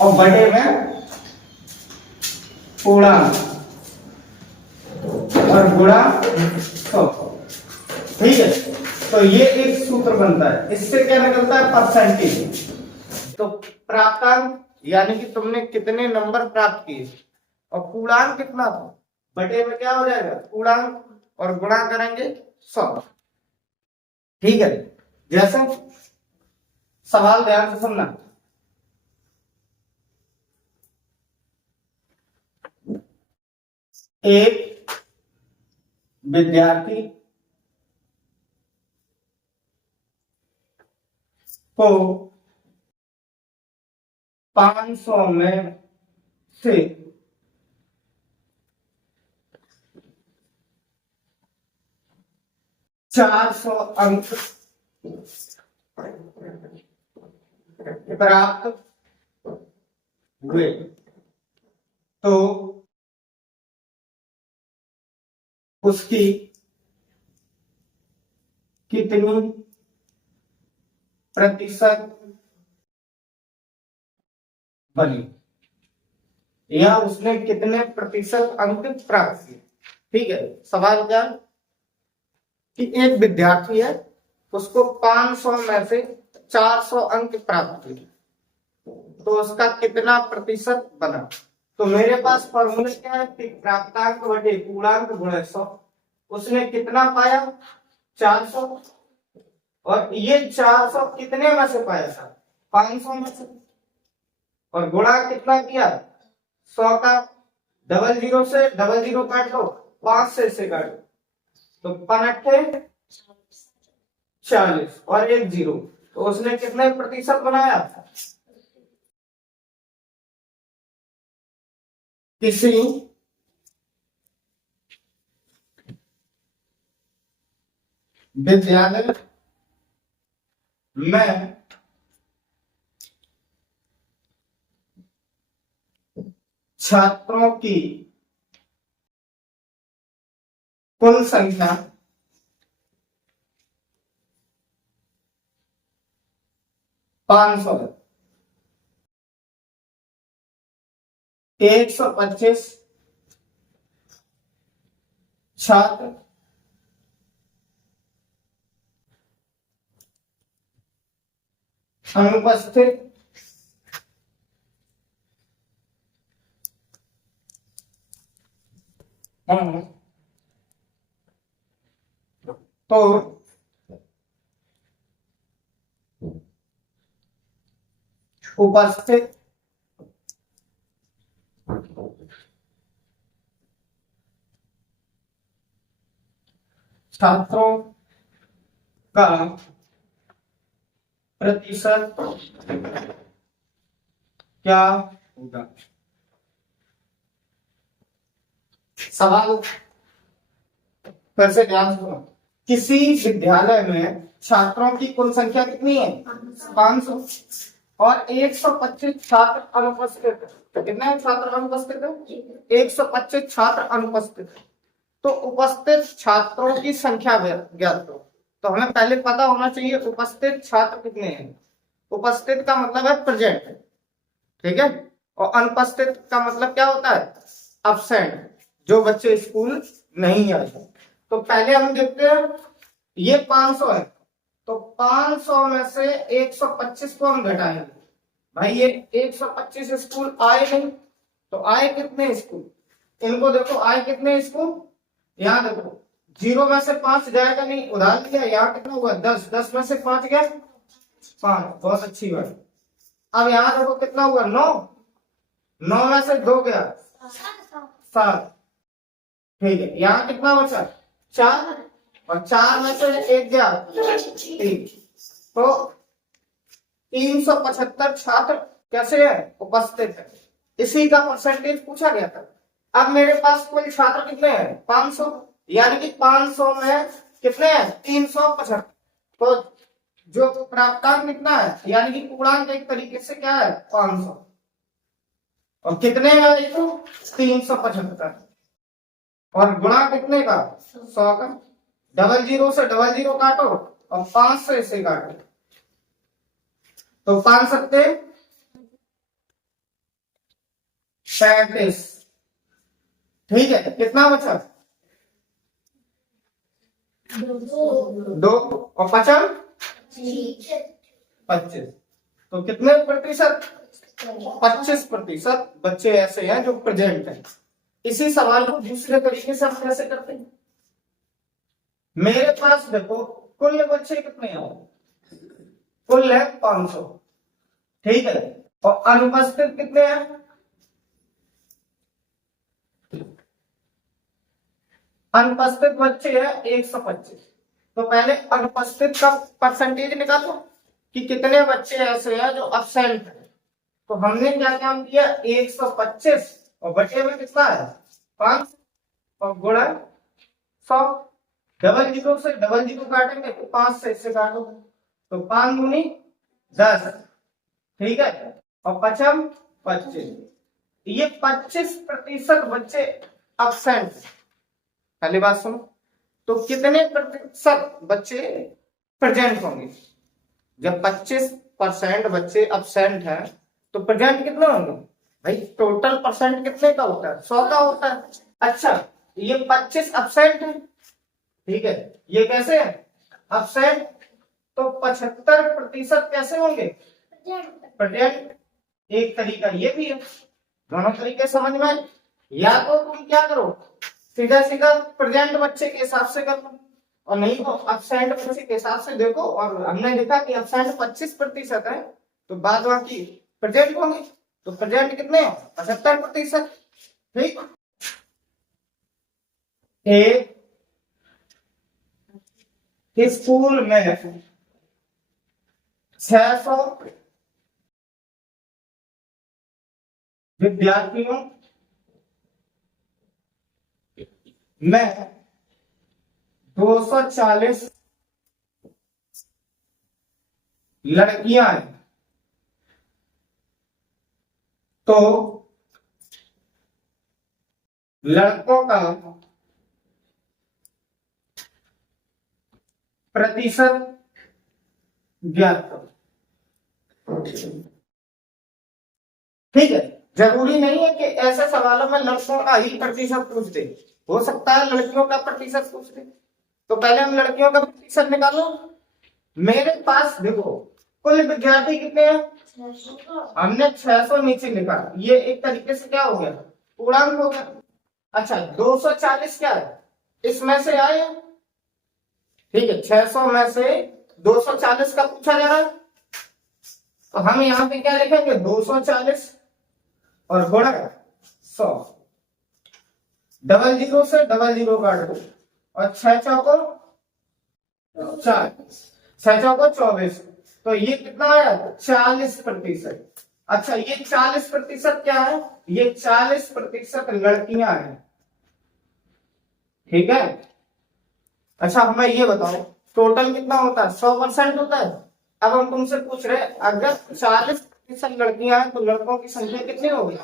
और बटे में पूर्णांक और गुणा 100। ठीक है, तो ये एक सूत्र बनता है, इससे क्या निकलता है परसेंटेज। तो प्राप्तांक यानी कि तुमने कितने नंबर प्राप्त किए, और पूर्णांक कितना था, बटे में क्या हो जाएगा पूर्णांक और गुणा करेंगे 100। ठीक है, जैसे सवाल ध्यान से सुनना। एक विद्यार्थी को 500 में से 400 अंक प्राप्त हुए, तो उसकी कितनी प्रतिशत बनी, या उसने कितने प्रतिशत अंक प्राप्त किए। ठीक है, सवाल क्या कि एक विद्यार्थी है, उसको 500 में से 400 अंक प्राप्त हुए, तो उसका कितना प्रतिशत बना। तो मेरे पास फॉर्मूला क्या है कि प्राप्तांक बटे पूर्णांक गुणे 100। उसने कितना पाया 400, और ये 400 कितने में से पाया था 500 में से, और गुणा कितना किया 100 का। डबल जीरो से डबल जीरो काट दो, 5 से काट दो, तो 5 40 और एक जीरो, तो उसने कितने प्रतिशत बनाया। किसी विद्यालय में छात्रों की कुल संख्या 500 है। 125 छात्र अनुपस्थित हैं, तो उपस्थित छात्रों का प्रतिशत क्या होगा। सवाल फिर से ध्यान सुनो। किसी विद्यालय में छात्रों की कुल संख्या कितनी है 500, और 125 छात्र अनुपस्थित है। तो कितने छात्र अनुपस्थित है 125 छात्र अनुपस्थित है। तो उपस्थित छात्रों की संख्या ज्ञात करो। तो हमें पहले पता होना चाहिए उपस्थित छात्र कितने हैं। उपस्थित का मतलब है प्रेजेंट, ठीक है, और अनुपस्थित का मतलब क्या होता है अब्सेंट, जो बच्चे स्कूल नहीं आए। तो पहले हम देखते हैं, ये 500 है, तो 500 में से 125 को हम घटाएंगे। भाई ये 125 स्कूल आए नहीं, तो आए कितने स्कूल, इनको देखो आए कितने स्कूल, यहाँ देखो जीरो में से 5 जाएगा नहीं, उधार लिया, यहाँ कितना हुआ 10, 10 में से 5 गया 5, बहुत अच्छी बात। अब यहाँ देखो कितना हुआ 9, 9 में से 2 गया 7, ठीक है, यहाँ कितना बचा 4, और 4 में से 1 गया 3, तो 375 छात्र कैसे है उपस्थित है। इसी का परसेंटेज पूछा गया था। अब मेरे पास कुल छात्र कितने हैं 500, यानी कि 500 में कितने हैं 375, तो जो प्राप्तांक कितना है, यानी कि पूर्णांक एक तरीके से क्या है 500, और कितने में है तो 375, और गुणा कितने का 100 का। डबल जीरो से डबल जीरो काटो, और 5 से इसे काटो, तो 5 सत्ते 35। ठीक है, कितना बचा? 2 और 50 25। तो कितने प्रतिशत? 25% बच्चे ऐसे हैं जो प्रेजेंट हैं। इसी सवाल को दूसरे तरीके से हम कैसे करते हैं? मेरे पास देखो कुल बच्चे कितने हैं? कुल है 500। ठीक है, और अनुपस्थित कितने हैं? अनुपस्थित बच्चे हैं 125। तो पहले अनुपस्थित का परसेंटेज निकालो कि कितने बच्चे ऐसे हैं जो अब्सेंट हैं। तो हमने क्या काम किया? 125 और बचे में कितना है? 5 और गुणा 100। डबल जीरो से डबल जीरो काटेंगे तो 5 से इससे काटो तो 5 दूनी 10। ठीक है, और 5 25। ये 25% बच्चे अब्सेंट। पहली बात सुनो, तो कितने प्रतिशत बच्चे प्रेजेंट होंगे? जब 25% बच्चे अब्सेंट हैं तो प्रेजेंट कितने होंगे? भाई टोटल परसेंट कितने का होता है? 100 का होता है। अच्छा, ये 25 अब्सेंट है। ठीक है, ये कैसे है? अब्सेंट। तो 75% कैसे होंगे? प्रेजेंट। एक तरीका ये भी है, दोनों तरीके समझ में आए। या तो तुम क्या करो, सीधा सीधा प्रेजेंट बच्चे के हिसाब से कर लो, और नहीं तो अब्सेंट बच्चे के हिसाब से देखो। और हमने देखा कि अब्सेंट 25% है तो बाद बाकी प्रेजेंट होंगे। तो प्रेजेंट कितने हैं? 75%। ठीक, एक स्कूल में 600 विद्यार्थियों में 240 लड़कियां हैं, तो लड़कों का प्रतिशत ज्ञात करो। ठीक है, जरूरी नहीं है कि ऐसे सवालों में लड़कों का ही प्रतिशत पूछ दे, हो सकता है लड़कियों का प्रतिशत पूछ दे। तो पहले हम लड़कियों का प्रतिशत निकालो। मेरे पास देखो कुल विद्यार्थी कितने हैं? हमने 600 नीचे लिखा, ये एक तरीके से क्या हो गया? पूर्णांक हो गया। अच्छा, 240 क्या है? इसमें से आए। ठीक है, 600 में से 240 का पूछा जा रहा है, तो हम यहाँ पे क्या लिखेंगे? 240 और गुणा 100। डबल जीरो से डबल जीरो काट दो और 6 चौको 4, 6 चौको 24। तो ये कितना आया? 40%। अच्छा, ये 40% क्या है? ये 40% लड़कियां हैं। ठीक है, अच्छा हमें ये बताओ टोटल कितना होता है? 100% होता है। अब हम तुमसे पूछ रहे हैं अगर 40% लड़कियां हैं तो लड़कों की संख्या कितनी होगी?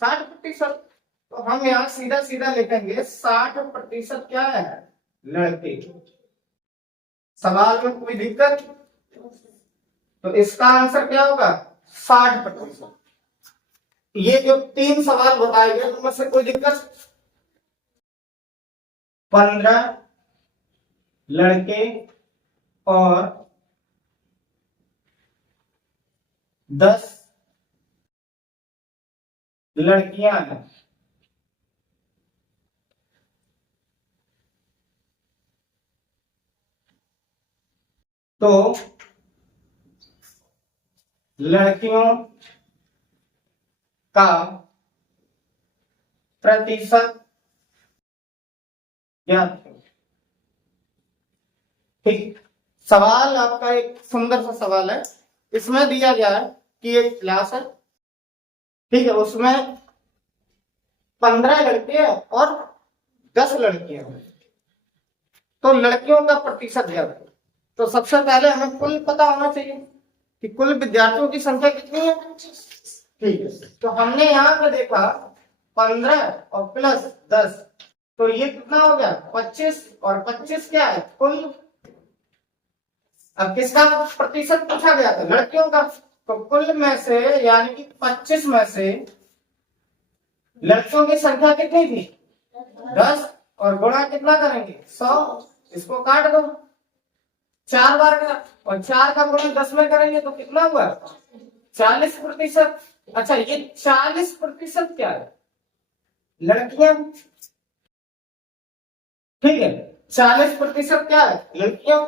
60%। तो हम यहाँ सीधा सीधा लिखेंगे 60% क्या है? लड़के। सवाल में कोई दिक्कत? तो इसका आंसर क्या होगा? 60%। ये जो 3 सवाल बताए गए उनमें से कोई दिक्कत? 15 लड़के और 10 लड़कियां हैं। तो लड़कियों का प्रतिशत ज्ञात करो। ठीक, सवाल आपका एक सुंदर सा सवाल है। इसमें दिया गया है कि एक क्लास है, ठीक है, उसमें 15 लड़के हैं और 10 लड़कियां हैं। तो लड़कियों का प्रतिशत ज्ञात करो। तो सबसे पहले हमें कुल पता होना चाहिए कि कुल विद्यार्थियों की संख्या कितनी है। ठीक है, तो हमने यहाँ पे देखा 15 और प्लस 10, तो ये कितना हो गया? 25 और 25 क्या है? कुल। अब किसका प्रतिशत पूछा गया था? लड़कियों का। तो कुल में से यानी कि 25 में से लड़कियों की संख्या कितनी थी 10 और गुणा कितना करेंगे 100। इसको काट दो 4 बार का और 4 का गुणा 10 में करेंगे तो कितना हुआ 40%। अच्छा ये 40% क्या है लड़कियां, ठीक है 40% क्या है लड़कियां।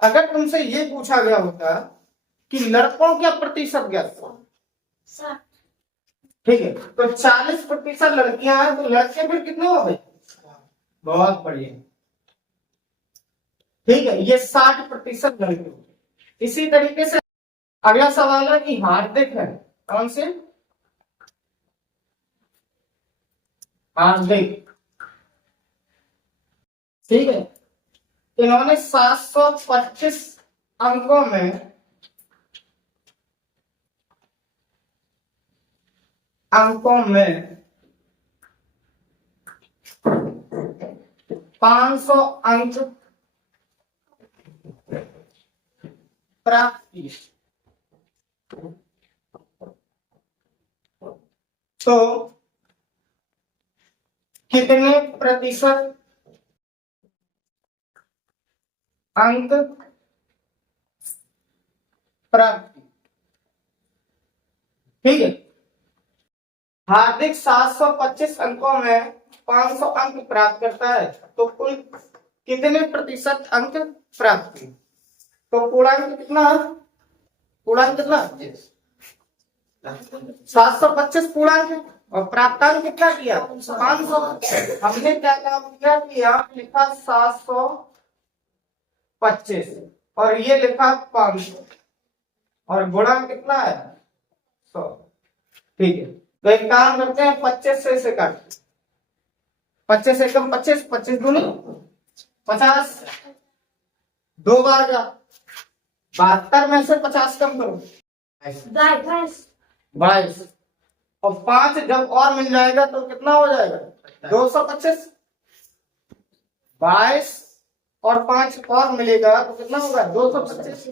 अगर तुमसे ये पूछा गया होता कि लड़कों क्या प्रतिशत ज्ञात, ठीक है तो 40% लड़कियां हैं तो लड़के फिर कितने हो गए, बहुत बढ़िया, ठीक है ये 60% लड़के हो। इसी तरीके से अगला सवाल है कि हार्दिक है, कौन से हार्दिक, ठीक है इन्होंने 725 अंकों में 500 अंक प्राप्त किए। तो कितने प्रतिशत अंक प्राप्त, ठीक है हार्दिक 725 अंकों में 500 अंक प्राप्त करता है तो कुल कितने प्रतिशत अंक प्राप्त किए। तो पूर्णांक कितना, पूर्णांक कितना 725 पूर्णांक और प्राप्तांक कितना किया 500। हमने क्या काम किया कि यहाँ लिखा 725 और ये लिखा 500 और गुणा कितना है 100, ठीक है तो एक काम करते हैं 25 से इसे काट, 25 से कम 25, 25 दूनी 50, 2 बार का 72 में से 50 कम करो 22 और 5 जब और मिल जाएगा तो कितना हो जाएगा 225, 22 और 5 और मिलेगा तो कितना होगा 225।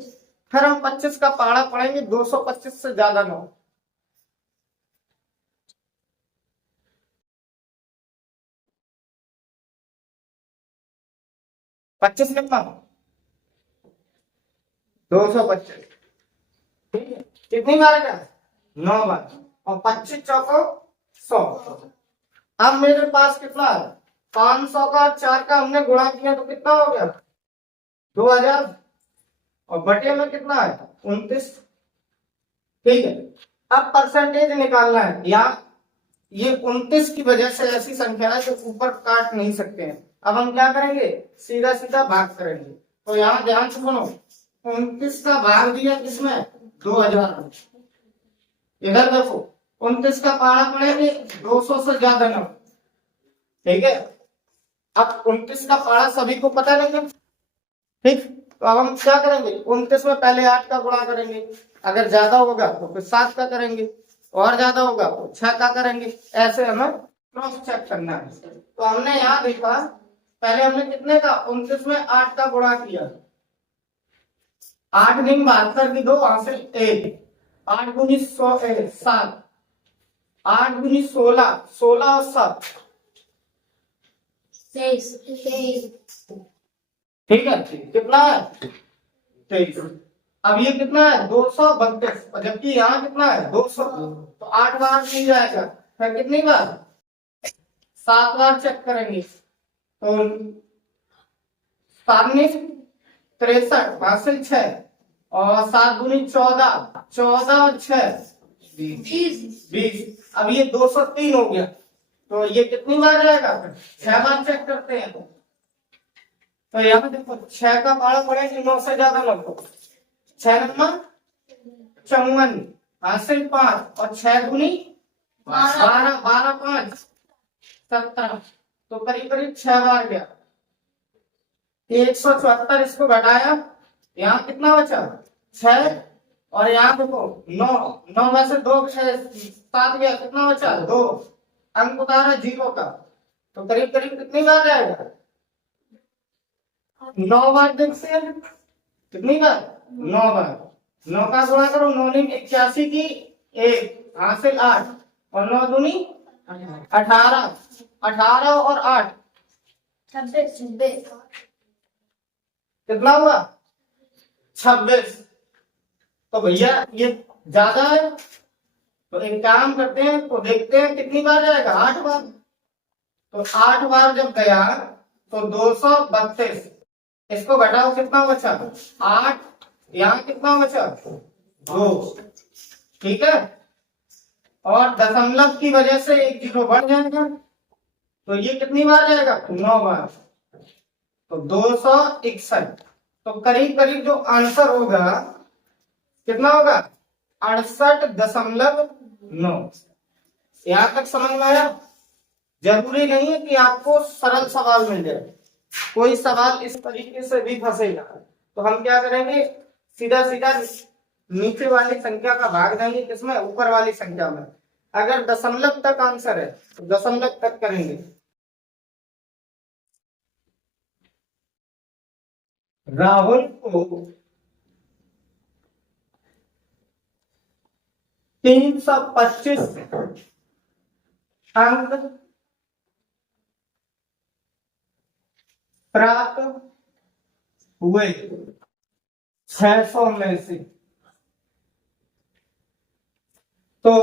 फिर हम 25 का पहाड़ा पढ़ेंगे 225 से ज्यादा ना हो। पच्चीस कितना 225, ठीक है कितनी बार का 9 बार और 25 चौको 100। अब मेरे पास कितना है 500 का 4 का हमने गुणा किया तो कितना हो गया 2000 और बटे में कितना है 29, ठीक है अब परसेंटेज निकालना है। यहाँ ये 29 की वजह से ऐसी संख्या है जो ऊपर काट नहीं सकते हैं। अब हम क्या करेंगे सीधा सीधा भाग करेंगे तो यहाँ ध्यान से सुनो 29 का भाग दिया किसमें 2000, इधर देखो 29 का पहाड़ा पड़ेंगे 200 से ज्यादा ना, ठीक है अब 29 का पहाड़ा सभी को पता नहीं, ठीक तो अब हम क्या करेंगे 29 में पहले 8 का गुणा करेंगे, अगर ज्यादा होगा तो फिर 7 का करेंगे और ज्यादा होगा तो 6 का करेंगे, ऐसे हमें क्रॉस चेक करना है। तो हमने यहाँ देखा पहले हमने कितने का 29 में 8 का गुणा किया, 8 दिन 72 की 2 वहां से 1, 8 गुनी 7, 8 गुनी 16, 16 और 7 23, ठीक है कितना है 23। अब ये कितना है 232 और जबकि यहाँ कितना है 200 तो 8 बार मिल जाएगा, फिर कितनी बार 7 बार चेक करेंगे तो 63 हासिल 6 और 7 दूनी 14, 14 और 6 20। अब ये 203 हो गया तो ये कितनी बार जाएगा 6 बार चेक करते हैं। तो यहाँ देखो 6 का पहाड़ा पड़ेगा 9 से ज्यादा मत हो, 6 नंबर 54 हासिल 5 और 6 दूनी 12, 12 5 17 तो करीब करीब 6 बार गया 174। इसको घटाया यहाँ कितना बचा 6 और यहाँ देखो 9, 9 में से 2 7 गया कितना बचा 2 अंक उतारा 0 का तो करीब करीब कितनी बार जाएगा 9 बार देखते हैं कितनी बार 9 बार, 9 का गुणा करो 9 81 की 1 हासिल 8 और 9 दूनी 18, 18 और 8 26 कितना हुआ? 26। तो भैया ये ज्यादा है, तो एक काम करते हैं, तो देखते हैं कितनी बार जाएगा, 8 बार। तो 8 बार जब गया तो 232, इसको घटाओ कितना बचा, 8, यहाँ कितना बचा, 2, ठीक है। और दशमलव की वजह से एक जीरो बढ़ जाएगा, तो ये कितनी बार जाएगा, 9 बार, तो 261। तो करीब करीब जो आंसर होगा कितना होगा, 68.9। यहां तक समझ में आया? जरूरी नहीं है कि आपको सरल सवाल मिल जाए, कोई सवाल इस तरीके से भी फंसेगा, तो हम क्या करेंगे, सीधा सीधा नीचे वाली संख्या का भाग देंगे किसमें, ऊपर वाली संख्या में। अगर दशमलव तक आंसर है तो दशमलव तक करेंगे। राहुल को 325 अंक प्राप्त हुए 600 में से, तो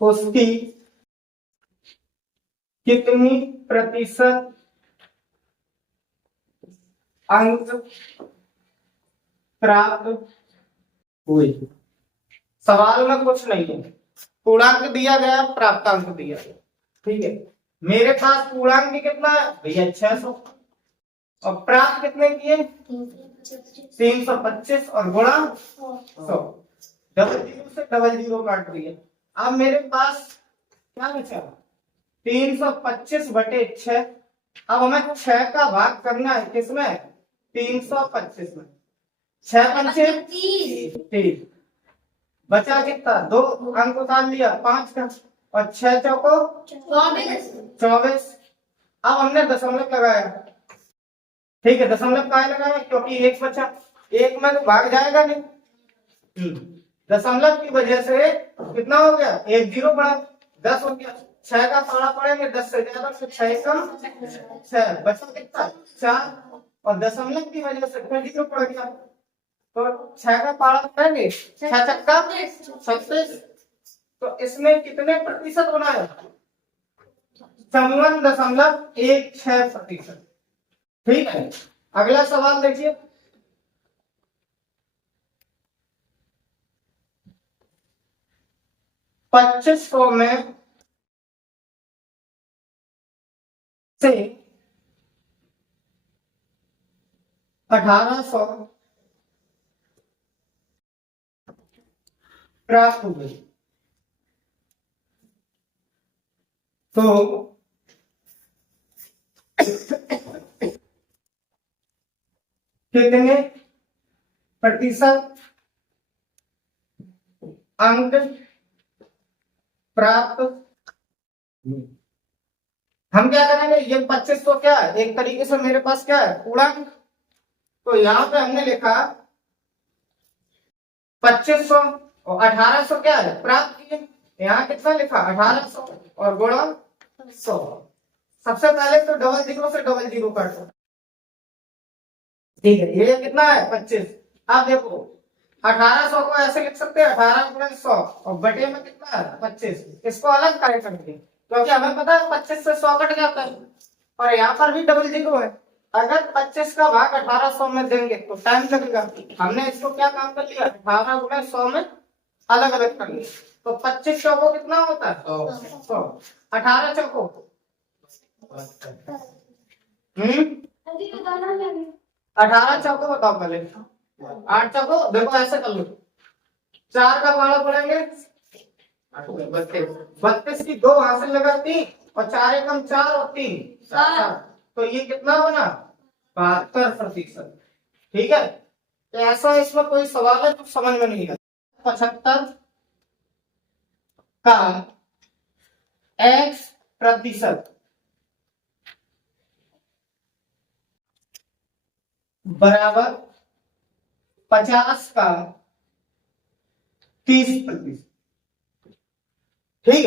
उसकी कितनी प्रतिशत अंक प्राप्त हुए। सवाल में कुछ नहीं है, पूर्णांक दिया गया, प्राप्तांक दिया गया, ठीक है। मेरे पास पूर्णांक कितना है भैया, 600, और प्राप्त कितने किए, 325, और गुणा 100, डबल जीरो से डबल जीरो काट दिए। अब मेरे पास क्या बचा, 325/6। अब हमें 6 का भाग करना है किसमें, 325 में, 6 पंचे 30, बचा कितना, 2 अंक उतार लिया 5 का, और 6 चौको 24। अब हमने दशमलव लगाया, ठीक है, दशमलव का लगाया क्योंकि एक बचा, एक में तो भाग जाएगा नहीं, दशमलव की वजह से कितना हो गया, एक जीरो बढ़ा, 10 हो गया। 6 का पारा पड़ेंगे 10 से ज्यादा, तो 6 कम 6, बचा कितना, 4, और दशमलव की वजह से फिर जीरो पड़ गया, तो 6 का पारा पड़ेंगे 6 चक्का 36। तो इसमें कितने प्रतिशत बनाया, 54.16%। ठीक है, अगला सवाल देखिए, 2500 में से 1800 प्राप्त हो गई, तो कितने प्रतिशत अंक प्राप्त। हम क्या करेंगे, ये 2500 क्या है, एक तरीके से मेरे पास क्या है, पूर्णांक, तो यहां पे हमने लिखा 2500, और 1800 क्या है, प्राप्त किए, यहाँ कितना लिखा 1800, और गुणा 100। सबसे पहले तो डबल जीरो से डबल जीरो काटो, ठीक है, ये कितना है 25। अब देखो 1800 को ऐसे लिख सकते हैं 18 गुणा 100, और बटे में कितना है 25, इसको अलग कार्य करेंगे क्योंकि हमें पता है 25 से 100 कट जाता है, और यहाँ पर भी डबल जीरो है। अगर 25 का भाग 1800 में देंगे तो टाइम लगेगा, हमने इसको क्या काम कर लिया, 18 गुणा 100 में अलग अलग कर लिया, तो 25 चौको कितना होता है 100, 18 चौको 18 चौको बताओ पहले, 8 चौको, देखो ऐसे कर लो, 4 का पारा पड़ेंगे 32 की 2 हासिल लगाती, और 4 एकम 4 और 3 7, तो ये कितना बना 72%। ठीक है, तो ऐसा इसमें कोई सवाल है तो समझ में नहीं आता। 75 का x% बराबर 50 का 30%। ठीक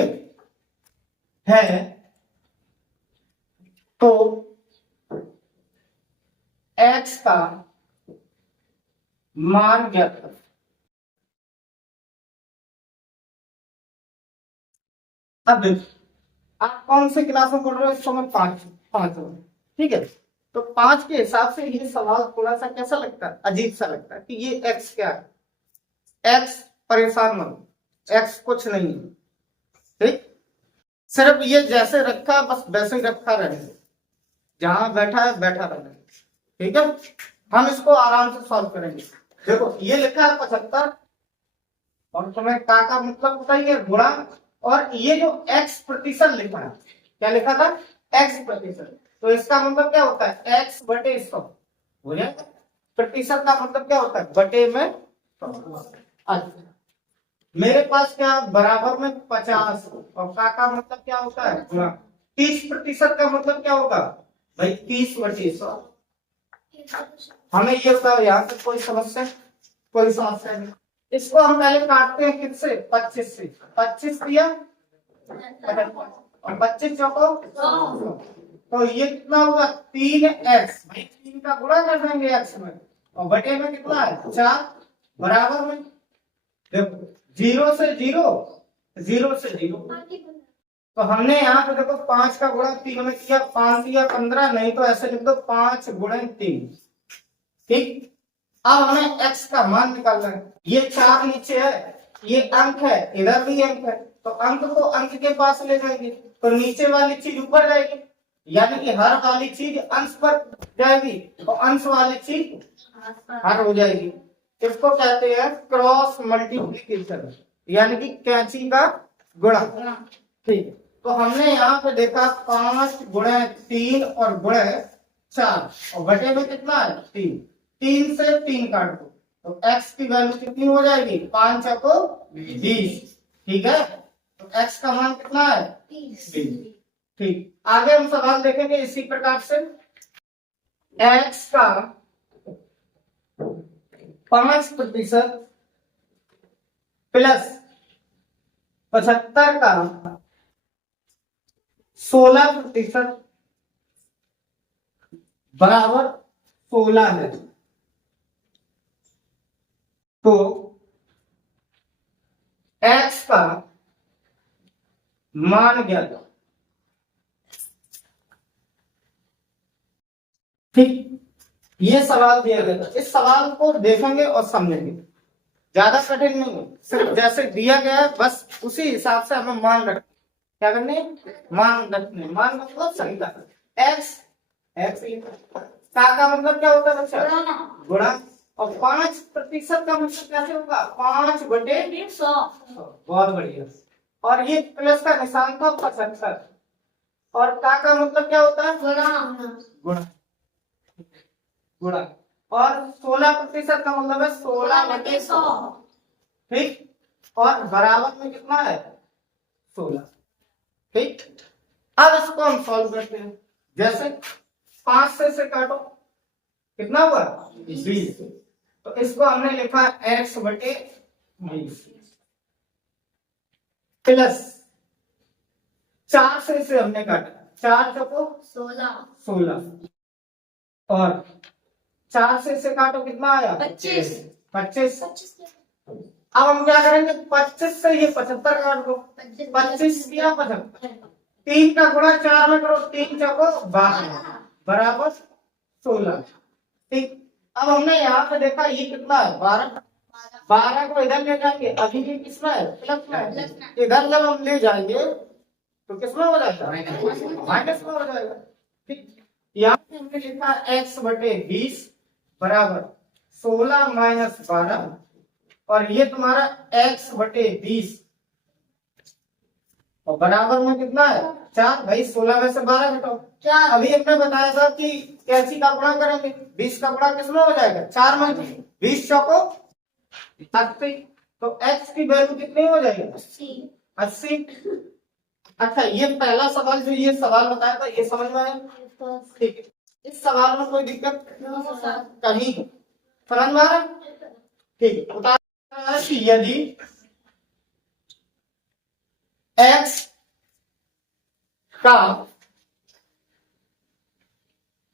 है तो x का मान ज्ञात करो। अब देखो आप कौन से क्लास में पढ़ रहे हो, इस समय पांच पांच में, ठीक है। तो पांच के हिसाब से ये सवाल थोड़ा सा कैसा लगता है, अजीब सा लगता है कि ये x क्या है। x परेशान मत, x कुछ नहीं है, ठीक। सिर्फ ये जैसे रखा है बस वैसे ही रखा रहे, जहां बैठा है बैठा रहे, ठीक है। हम इसको आराम से सॉल्व करेंगे। देखो ये लिखा है 75 और तुम्हें का मतलब बताइए गुणा, और ये जो x प्रतिशत लिखा है, क्या लिखा था, x प्रतिशत, तो इसका मतलब क्या होता है x बटे 100 हो जाएगा। प्रतिशत का मतलब क्या होता है, बटे में 100। अच्छा मेरे पास क्या बराबर में 50 और का मतलब क्या होता है गुणा। 30% का मतलब क्या होगा भाई 30 बटे 100। हमें ये बताओ यहाँ तक कोई समस्या नहीं। इसको हम पहले काटते हैं किससे, 25 से। 25 दिया और 25 चौको, तो ये कितना होगा 3x, भाई 3 का गुणा कर देंगे x में और बटे में कितना है 4, बराबर में देखो 0 से 0, 0 से 0। तो हमने यहाँ पे देखो 5 का गुणा 3 में किया, 5 दिया 15, नहीं तो ऐसे लिख दो 5 गुणे 3, ठीक। अब हमें x का मान निकालना है। ये 4 नीचे है, ये अंक है, इधर भी अंक है, तो अंक को अंक के पास ले जाएंगे तो नीचे वाली चीज ऊपर जाएगी, यानी कि हर वाली चीज अंश पर जाएगी और अंश वाली चीज हर हो जाएगी। इसको कहते हैं क्रॉस मल्टीप्लीकेशन, यानी कि कैंची का गुणा, ठीक। तो हमने यहाँ पे देखा 5 गुणे 3 और गुणे 4 और बटे में कितना है 3, 3 से 3 काट दो तो x की वैल्यू कितनी हो जाएगी 5 चौको 20, ठीक है। तो x का मान कितना है 20, ठीक। आगे हम सवाल देखेंगे इसी प्रकार से। x का 5% प्लस 75 का 16% बराबर 16 है। तो x का मान ज्ञात, ठीक। ये सवाल दिया गया था, इस सवाल को देखेंगे और समझेंगे, ज्यादा कठिन नहीं है, सिर्फ जैसे दिया गया है बस उसी हिसाब से हमें मान रखना। क्या करने, मान रखने, मान मतलब सही का x, का मतलब क्या होता है बच्चा गुणा, और 5% का मतलब कैसे होगा 5 बटे 100, बहुत बढ़िया। और ये प्लस का निशान था 75 और का मतलब क्या होता है गुणा, गुणा, और 16% का मतलब है 16 बटे 100, ठीक। और बराबर में कितना है 16, ठीक। अब इसको हम सॉल्व करते हैं। जैसे 5 से काटो कितना हुआ 20, तो इसको हमने लिखा x बटे 20 प्लस 4 से हमने काटा, 4 चौको 16 और 4 से काटो कितना आया 25। अब हम क्या करेंगे 25 से ये 75 काट दो, 25 किया 75, 3 का गुणा 4 में करो, 3 चौको 12 बराबर 16, ठीक। अब हमने यहाँ पे देखा ये कितना है 12 को इधर ले जाएंगे, अभी भी किसमें है प्लस में, इधर जब हम ले जाएंगे तो किसमें हो जाएगा माइनस में हो जाएगा, ठीक। यहाँ पे हमने लिखा x बटे 20 बराबर 16 माइनस 12 और ये तुम्हारा x बटे 20 और बराबर में कितना है 4, भाई 16 में से 12 घटाओ। अभी हमने बताया था कि कैंची का गुणा करेंगे, 20 का गुणा किसमें हो जाएगा 4 में, 20 चौको 80, तो x की वैल्यू कितनी हो जाएगी 80। अच्छा ये पहला सवाल जो ये सवाल बताया था ये समझ में आया, ठीक है। इस सवाल में कोई दिक्कत कहीं समझ में आ रहा, ठीक है। कि यदि x का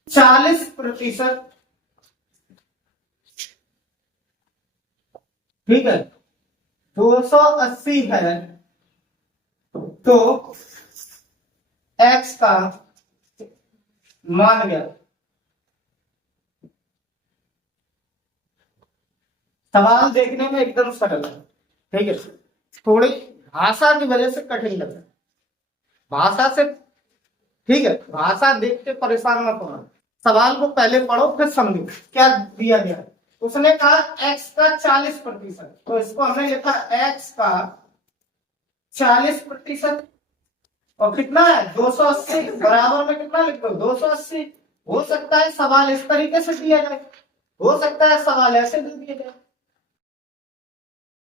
40%, ठीक है, 280 है, तो x का मान गया। सवाल देखने में एकदम सरल है, ठीक है, थोड़ी भाषा की वजह से कठिन लग रहा है, भाषा से, ठीक है, भाषा देख के परेशान मत होना, सवाल को पहले पढ़ो फिर समझो क्या दिया गया। उसने कहा x का 40%, तो इसको हमने लिखा x का 40%, और कितना है 280, बराबर में कितना लिख दो 280। हो सकता है सवाल इस तरीके से दिया जाए, हो सकता है सवाल ऐसे दे दिया जाए।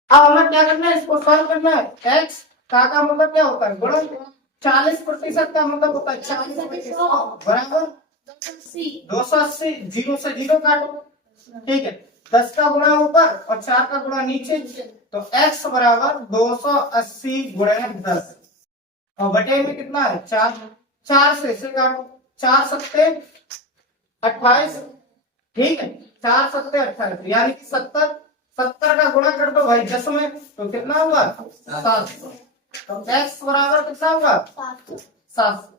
अब हमें क्या करना है, इसको सॉल्व करना है। x का मतलब क्या होता है, गुणन 40% का मतलब होता है 40% बराबर 280, जीरो से जीरो काटो, ठीक है, 10 का गुणा ऊपर और 4 का गुणा नीचे, तो x बराबर 280 गुणे 10, और बटे में कितना है 4, 4 से इसे काटो, 4 सत्ते 28, ठीक है, 4 सत्ते 28, यानी कि 70, 70 का गुणा कर दो भाई 10 में, तो कितना होगा 700, तो x बराबर कितना होगा 700।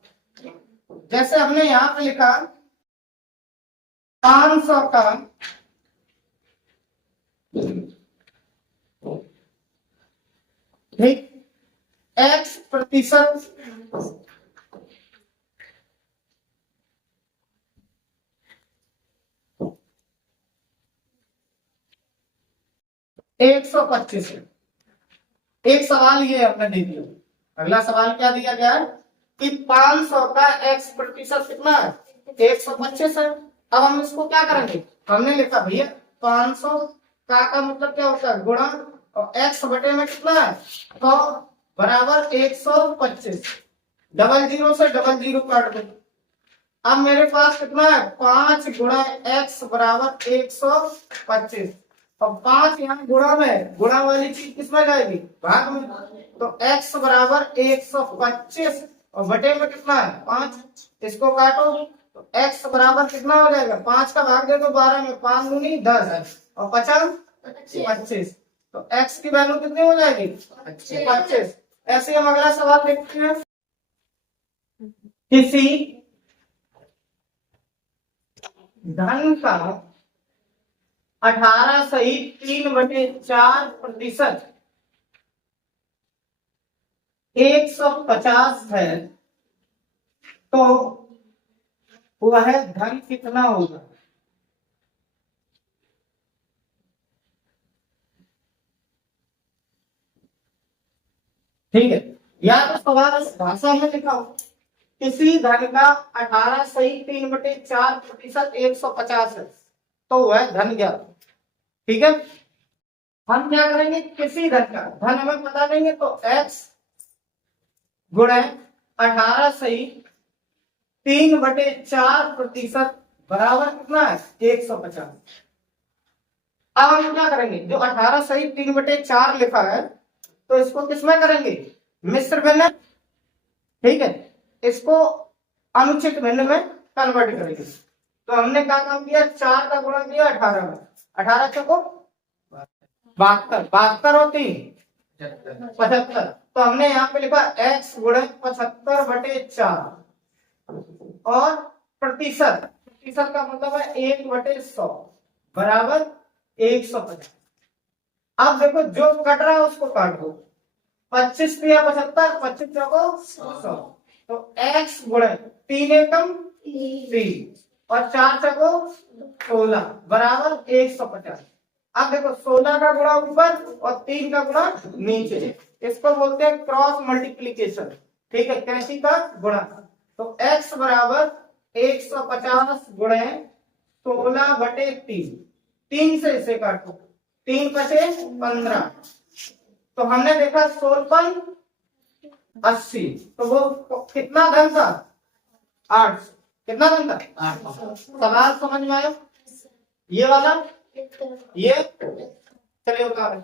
जैसे हमने यहाँ पे लिखा 500 का, ठीक, x प्रतिशत, एक 125 है। एक सवाल ये हमने दे दिया। अगला सवाल क्या दिया गया है कि 500 का x प्रतिशत कितना है 125 है। अब हम इसको क्या करेंगे, हमने लिखा भैया 500 का मतलब क्या होता है गुणा, और x बटे में कितना है 100 बराबर 125, डबल जीरो से डबल जीरो काट दो। अब मेरे पास कितना है 5 गुणा x बराबर 125, और 5 यहाँ गुणा में, गुणा वाली चीज किसमें जाएगी भाग में, तो x बराबर 125 और बटे में कितना है 5, इसको काटो, तो x बराबर कितना हो जाएगा 5 का भाग दे दो 12 में, 5 दूनी 10 और 50 25, तो x की वैल्यू कितनी हो जाएगी 25। ऐसे हम अगला सवाल देखते हैं। किसी धन का 18 सहित 3/4% 150 है, तो वह धन कितना होगा। ठीक है, या तो सवाल भाषा में लिखा हो, किसी धन का 18 सही 3/4% 150 है, तो वह धन क्या, ठीक है। हम क्या करेंगे, किसी धन का, धन हमें बता देंगे तो x गुणे 18 सही 3/4% बराबर कितना है 150। अब हम क्या करेंगे, जो 18 सही 3/4 लिखा है, तो इसको किसमें करेंगे मिश्र भिन्न, ठीक है, इसको अनुचित भिन्न में कन्वर्ट करेंगे। तो हमने क्या काम किया, 4 का गुणा किया 18 में, 18 चौको 72, 72 और 3 75, तो हमने यहाँ पे लिखा x गुणे 75/4, और प्रतिशत, प्रतिशत का मतलब है 1/100 बराबर 150। अब देखो जो कट रहा है उसको काट दो, 25 या 75, 25 चौको 100, तो x गुणे 3 एकम 3 और 4 चौको 16 बराबर 150। अब देखो 16 का गुणा ऊपर और 3 का गुणा नीचे, इसको बोलते हैं क्रॉस मल्टीप्लीकेशन, ठीक है, कैंची का गुणा। तो x बराबर 150 गुणे 16/3, 3 से इसे काटो, 3 बचे 15, तो हमने देखा 16 80, तो वो कितना धन था 8, कितना धन था 8। सवाल समझ में आया ये वाला, ये चलिए उतार।